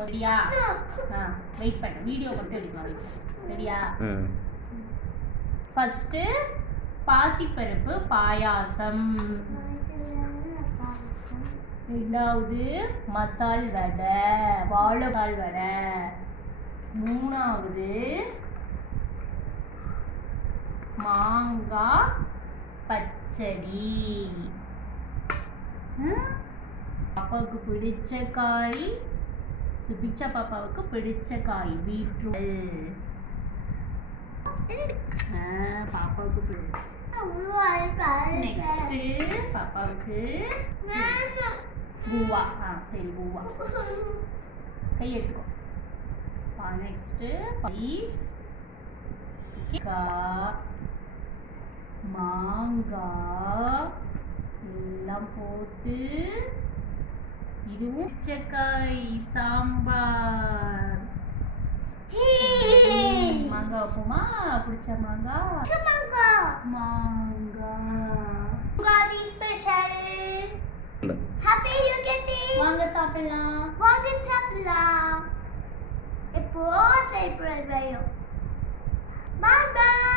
ரெடியா? வெயிட் பண்ணு, வீடியோ மட்டும் எடுக்கலாம். ரெடியா? ஃபர்ஸ்ட் பாசிப்பருப்பு பாயாசம், ரெண்டாவது மசால் வடை, வாழைக்கால் வடை, மூணாவது மாங்காய் பச்சடி. பாப்பாவுக்கு பிடிச்ச காய், சுபிக்ஷா பாப்பாவுக்கு பிடிச்ச காய் பீட்ரூட். பாப்பாவுக்கு பிடிச்ச நெக்ஸ்ட் பாப்பாவுக்கு பூவா. சரி பூவா கை எடுத்துக்கோ. நெக்ஸ்ட் பீஸ் மாங்காய் எல்லாம் போட்டு இதுவும் பச்சைக்காய் சாம்பார். மாங்காய் வைப்போமா? பிடிச்ச மாங்காய் உகாதி ஸ்பெஷல். ஹாப்பி யுகாதி. வாங்க சாப்பிடலாம், வாங்க சாப்பிடலாம். இப்போ சாப்பிடுறோம். பாய் பாய்.